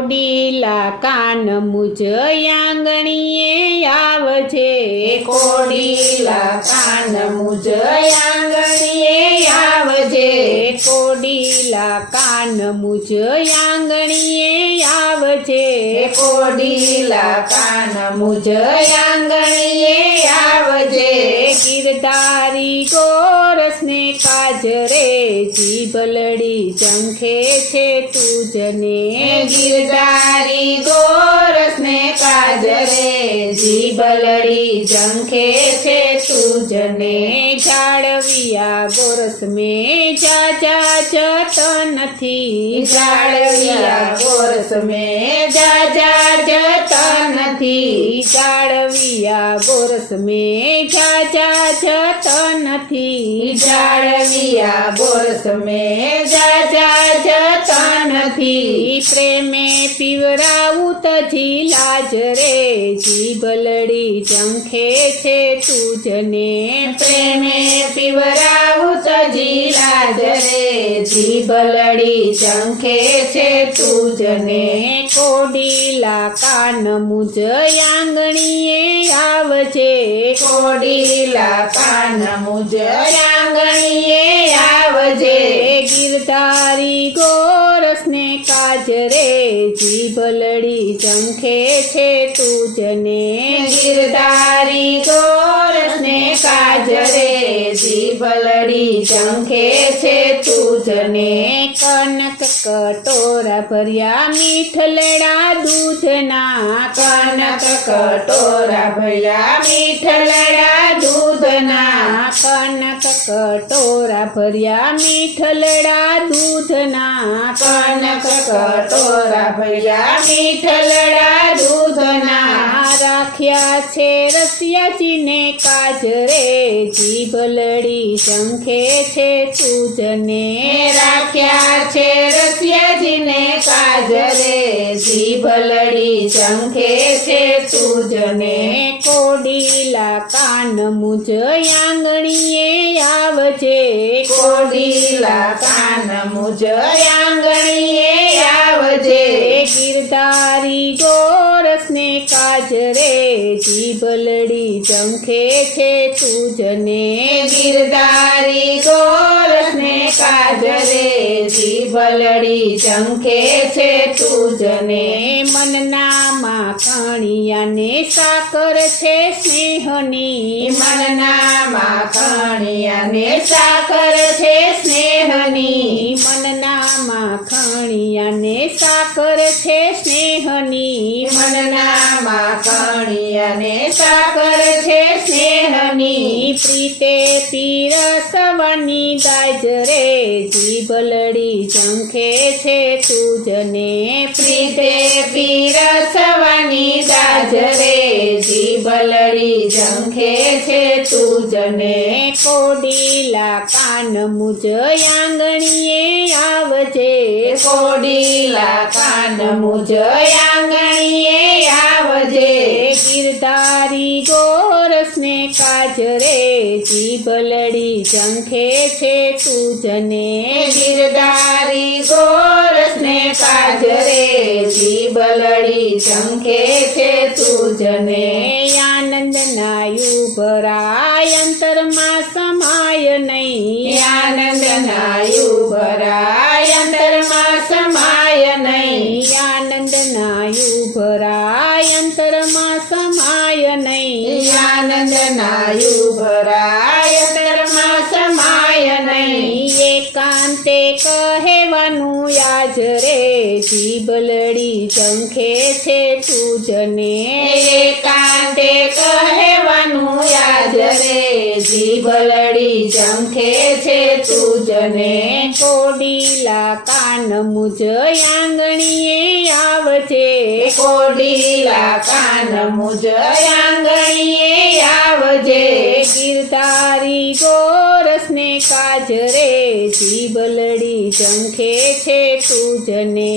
કોડીલા કાન મુજ આંગણીએ આવજે, કોડીલા કાન મુજ આંગણીએ આવજે, કોડીલા કાન મુજ આંગણીએ આવજે, કોડીલા કાન મુજ આંગણીએ આવજે, ગિરધારી ગોરસને કાજરે જીભલડી ઝંખે છે તુજને, ગિરધારી ગોરસને કાજરે જીભલડી ઝંખે છે તુજને, જાળવિયા ગોરસ મેં જાજા જતનથી, જાળવિયા ગોરસ મેં જાજા જતનથી, જાળવિયા ગોરસ મેં જાજા જતનથી, જાળવિયા ગોરસ મેં જાજા જતનથી, પ્રેમે પીવરાવું તજી લાજ રે જીભલડી ઝંખે છે તુજને, પ્રેમે પીવરાવું તજી લાજ રે જીભલડી ઝંખે છે તુજને, કોડીલા કાન મુજ આંગણીએ આવજે, કોડીલા કાન મુજ આંગણીએ આવજે, ગિરધારી ગોરસને કાજરે જીભલડી ઝંખે છે તુજને, ગિરધારી ગોરસને કાજરે જીભલડી ઝંખે છે તુજને, કનક કટોરા ભર્યા મીઠલડા દૂધના, કનક કટોરા ભર્યા મીઠલડા દૂધના, કનક કટોરા ભર્યા મીઠલડા દૂધના, કનક કટોરા ભર્યા મીઠલડા દૂધના, રાખ્યા છે રસિયાજીને કાજરે જીભલડી ઝંખે છે તુજને, રાખ્યા છે રસિયાજીને કાજરે જીભલડી ઝંખે છે તુજને, કોડીલા કાન મુજ આંગણીએ આવજે, કોડીલા કાન મુજ આંગણીએ આવજે, ગિરધારી ગોરસને કાજરે જીભલડી ઝંખે છે તુજને, ગિરધારી ગોરસને કાજરે જીભલડી ઝંખે છે તુજને, મનના માખણિયાને સાકર છે સ્નેહની, મનના માખણિયાને સાકર છે સ્નેહની, મનના માખણિયાને સાકર છે સ્નેહની, મનના માખણિયાને સાકર છે સ્નેહની, પ્રીતે પીરસવાની દાજ રે જીભલડી ઝંખે છે તુજને, પ્રીતે પીરસવાની દાજ રે જીભલડી ઝંખે છે તુજને, કોડીલા કાન મુજ આંગણીએ આવજે, કોડીલા કાન મુજ આંગણીએ આવજે, ગિરધારી ગોરસને કાજરે જીભલડી ઝંખે છે તુજને, ગિરધારી ગોરસને કાજરે જીભલડી ઝંખે છે તુજને, આનંદના યુભરાય અંતરમાં સમાય નહીં, આનંદના યુભરાય અંતરમાં સમાય નહીં, આનંદના યુભરાય અંતરમાં સમાય નહીં, આનંદના યુભરાય અંતરમાં સમાય નહીં, એકાંતે કહેવાનું યાજ રે જીભલડી ઝંખે છે તુજને, એકાંતે કહેવાનું યાદ રે જીભલડી ઝંખે છે તુજને, કોડીલા કાન મુજ આંગણીએ આવજે, કોડીલા કાન મુજ આંગણીએ આવજે, ગિરધારી ગોરસને કાજરે જીભલડી ઝંખે છે તુજને,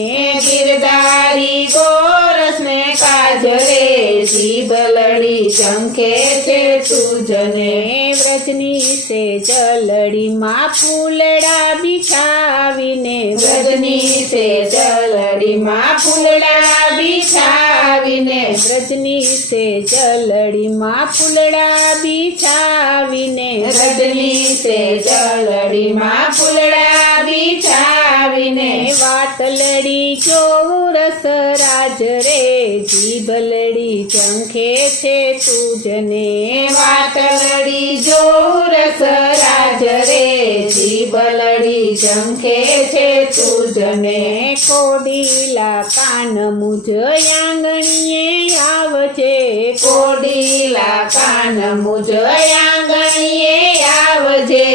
ગિરધારી ગોરસને કાજરે જીભલડી ઝંખે છે તુજને, વ્રજ રજની સે જલડીમાં ફૂલડા બિછાવીને રજની સે જલડીમાં ફૂલડા બિછાવીને રજની સે જલડીમાં ફૂલડા બિછાવીને રજની સે જલડીમાં ફૂલડા બિછાવીને વાતલડી ચોરસ રાજ રે જીભલડી ઝંખે છે તુજને વાતલડી જોરસ રાજ રે જીભલડી ઝંખે છે તુજને કોડીલા કાન મુજ આંગણીએ આવજે કોડીલા કાન મુજ આંગણીએ આવજે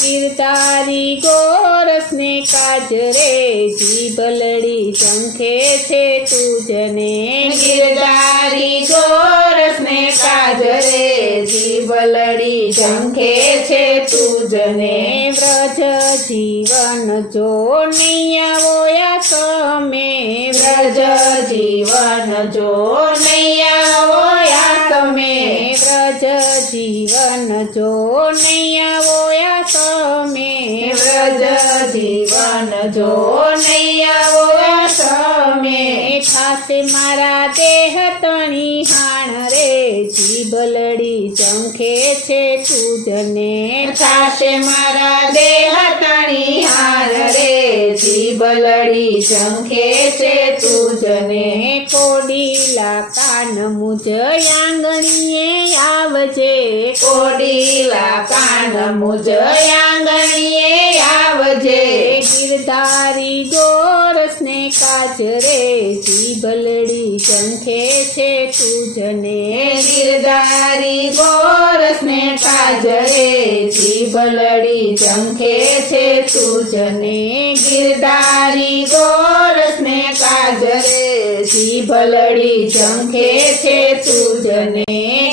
ગીરધારી ગોરસને કાજ રે જીભલડી ઝંખે છે તુજને ગિરધારી ગોરસને કાજરે જીભલડી ઝંખે છે તુજને વ્રજ જીવન જો નૈયાવોયા તમે વ્રજ જીવન જો નૈયાવોયા તમે વ્રજ જીવન જો નૈયાવોયા તમે વ્રજ જીવન જો નૈયાવોયા તમે ખાસે મારા દેહ તણી હાણ રે જીભલડી ઝંખે છે તુજને થાશે મારા દેહ તણી હાર રે જીભલડી ઝંખે છે તુજને કોડીલા કાન મુજ આંગણીએ આવજે કોડીલા કાન મુજ આંગણીએ આવજે ગીરધારી ગોરસને કાજ રે જીભલડી ઝંખે છે તુજને ગિરધારી ગોરસને કાજરે જીભલડી ઝંખે છે તુજને ગિરધારી ગોરસને કાજરે જીભલડી ઝંખે છે તુજને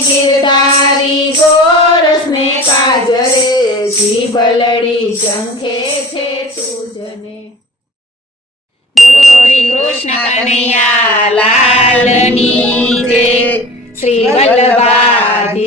ગિરધારી ગોરસને કાજરે જીભલડી ઝંખે છે તુજને બોલો શ્રી કૃષ્ણ કનૈયા લાલની જય શ્રી વલ્લભાધીશની